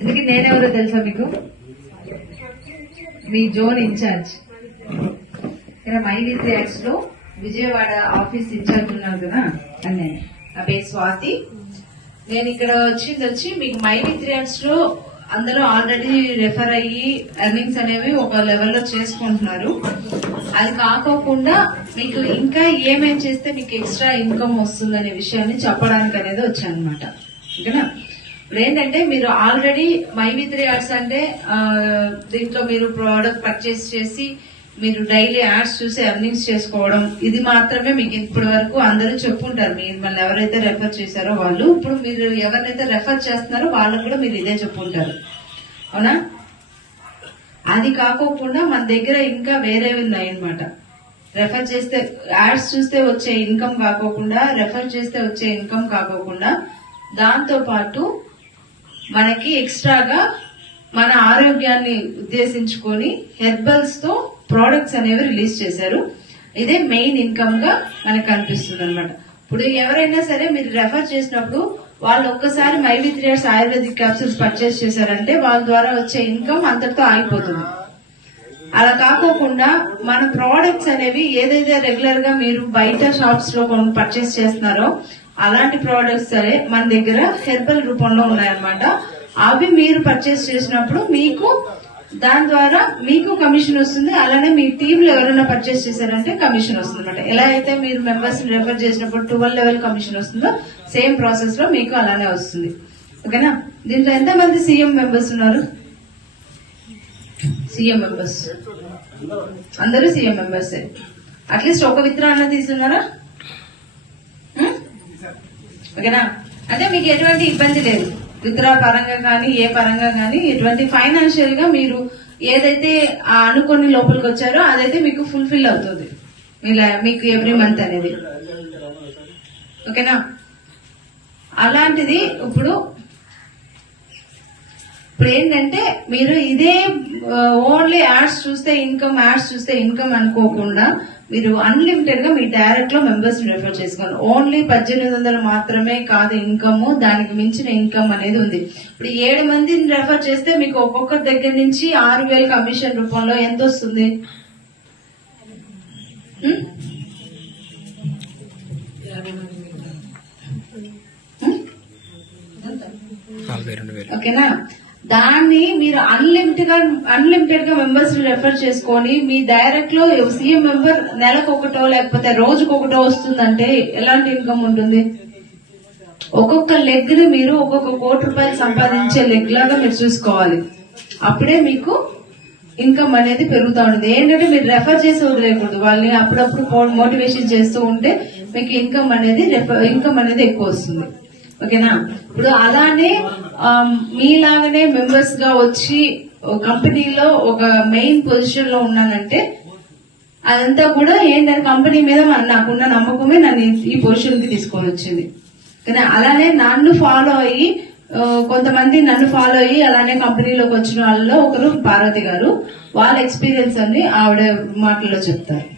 ఎందుకు నేనెవరో తెలుసా మీకు? మీ జోన్ ఇన్ఛార్జ్. ఇక్కడ మైలీ త్రియాక్స్లో విజయవాడ ఆఫీస్ ఇన్ఛార్జ్ ఉన్నారు కదా? అన్నీ నా పేరు స్వాతి. నేను ఇక్కడ వచ్చింది వచ్చి మీకు మైలీ త్రియాక్స్లో అందరూ ఆల్రెడీ రెఫర్ అయ్యి ఎర్నింగ్స్ అనేవి ఒక లెవెల్లో చేసుకుంటున్నారు. అది కాకోకుండా మీకు ఇంకా ఏమేం చేస్తే మీకు ఎక్స్ట్రా ఇన్కమ్ వస్తుంది అనే విషయాన్ని చెప్పడానికి అనేది వచ్చాను అనమాట ఓకేనా? ఇప్పుడు ఏంటంటే మీరు ఆల్రెడీ మైవి త్రీ యాడ్స్ అంటే దీంట్లో మీరు ప్రోడక్ట్ పర్చేస్ చేసి మీరు డైలీ యాడ్స్ చూసి ఎర్నింగ్స్ చేసుకోవడం ఇది మాత్రమే మీకు ఇప్పటి వరకు అందరూ చెప్పుంటారు. మీరు మళ్ళీ ఎవరైతే రెఫర్ చేశారో వాళ్ళు ఇప్పుడు మీరు ఎవరినైతే రెఫర్ చేస్తున్నారో వాళ్ళకు కూడా మీరు ఇదే చెప్పుంటారు. అవునా? అది కాకోకుండా మన దగ్గర ఇంకా వేరేవి ఉన్నాయి అనమాట రెఫర్ చేస్తే యాడ్స్ చూస్తే వచ్చే ఇన్కమ్ కాకోకుండా రెఫర్ చేస్తే వచ్చే ఇన్కమ్ కాకోకుండా దాంతో పాటు మనకి ఎక్స్ట్రాగా మన ఆరోగ్యాన్ని ఉద్దేశించుకొని హెర్బల్స్తో ప్రోడక్ట్స్ అనేవి రిలీజ్ చేశారు. ఇదే మెయిన్ ఇన్కమ్గా మనకు కనిపిస్తుంది అనమాట ఇప్పుడు ఎవరైనా సరే మీరు రెఫర్ చేసినప్పుడు వాళ్ళు ఒక్కసారి my three years ayurvedic capsules purchase చేశారంటే వాళ్ళ ద్వారా వచ్చే ఇన్కమ్ అంతటితో ఆగిపోతుంది. అలా కాకోకుండా మన ప్రోడక్ట్స్ అనేవి ఏదైతే రెగ్యులర్గా మీరు బయట షాప్స్లో కొన్ని పర్చేస్ చేస్తున్నారో అలాంటి ప్రోడక్ట్స్ సరే మన దగ్గర హెర్బల్ రూపంలో ఉన్నాయన్నమాట. అవి మీరు పర్చేస్ చేసినప్పుడు మీకు దాని ద్వారా మీకు కమిషన్ వస్తుంది. అలానే మీ టీమ్లో ఎవరైనా పర్చేస్ చేశారంటే కమిషన్ వస్తుంది అనమాట ఎలా అయితే మీరు మెంబర్స్ రెఫర్ చేసినప్పుడు ట్వెల్వ్ లెవెల్ కమిషన్ వస్తుందో సేమ్ ప్రాసెస్లో మీకు అలానే వస్తుంది. ఓకేనా దీంట్లో ఎంత మంది సీఎం మెంబర్స్ ఉన్నారు? సీఎం మెంబర్స్ అందరూ సీఎం మెంబర్స్ అట్లీస్ట్ ఒక విత్తనం తీసుకున్నారా ఓకేనా? అంటే మీకు ఎటువంటి ఇబ్బంది లేదు. విత్డ్రా పరంగా కానీ ఏ పరంగా కానీ ఎటువంటి ఫైనాన్షియల్గా మీరు ఏదైతే అనుకుని లోపలికి వచ్చారో అదైతే మీకు ఫుల్ఫిల్ అవుతుంది. ఇలా మీకు ఎవ్రీ మంత్ అనేది. ఓకేనా? అలాంటిది ఇప్పుడు ఇప్పుడు ఏంటంటే మీరు ఇదే ఓన్లీ యాడ్స్ చూస్తే ఇన్కమ్ యాడ్స్ చూస్తే ఇన్కమ్ అనుకోకుండా మీరు అన్లిమిటెడ్గా మీ డైరెక్ట్లో మెంబర్స్ రెఫర్ చేసుకోండి. ఓన్లీ పద్దెనిమిది వందలు మాత్రమే కాదు ఇన్కమ్ దానికి మించిన ఇన్కమ్ అనేది ఉంది. ఇప్పుడు ఏడు మందిని రెఫర్ చేస్తే మీకు ఒక్కొక్కరి దగ్గర నుంచి ఆరు వేలు కమిషన్ రూపంలో ఎంత వస్తుంది? ఓకేనా? దాన్ని మీరు అన్లిమిటెడ్గా అన్లిమిటెడ్గా మెంబర్స్ రెఫర్ చేసుకొని మీ డైరెక్ట్లో సీఎం మెంబర్ నెలకు ఒకటో లేకపోతే రోజుకు ఒకటో వస్తుందంటే ఎలాంటి ఇన్కమ్ ఉంటుంది? ఒక్కొక్క లెగ్ని మీరు ఒక్కొక్క కోటి రూపాయలు సంపాదించే లెగ్ లాగా మీరు చూసుకోవాలి. అప్పుడే మీకు ఇన్కమ్ అనేది పెరుగుతూ ఉంటుంది. ఏంటంటే మీరు రెఫర్ చేసి వదిలేయకూడదు. వాళ్ళని అప్పుడప్పుడు మోటివేషన్ చేస్తూ ఉంటే మీకు ఇన్కమ్ అనేది ఇన్కమ్ అనేది ఎక్కువ వస్తుంది. ఓకేనా? ఇప్పుడు అలానే ఆమ్, మీలాగానే మెంబర్స్గా వచ్చి కంపెనీలో ఒక మెయిన్ పొజిషన్లో ఉన్నానంటే అదంతా కూడా ఏంటంటే కంపెనీ మీద నాకున్న నమ్మకమే నన్ను ఈ- పొజిషన్కి తీసుకొని వచ్చింది. కానీ అలానే నన్ను ఫాలో అయ్యి కొంతమంది నన్ను ఫాలో అయ్యి అలానే కంపెనీలోకి వచ్చిన వాళ్ళలో ఒకరు పార్వతి గారు. వాళ్ళ ఎక్స్పీరియన్స్ అన్ని ఆవిడ మాటల్లో చెప్తారు.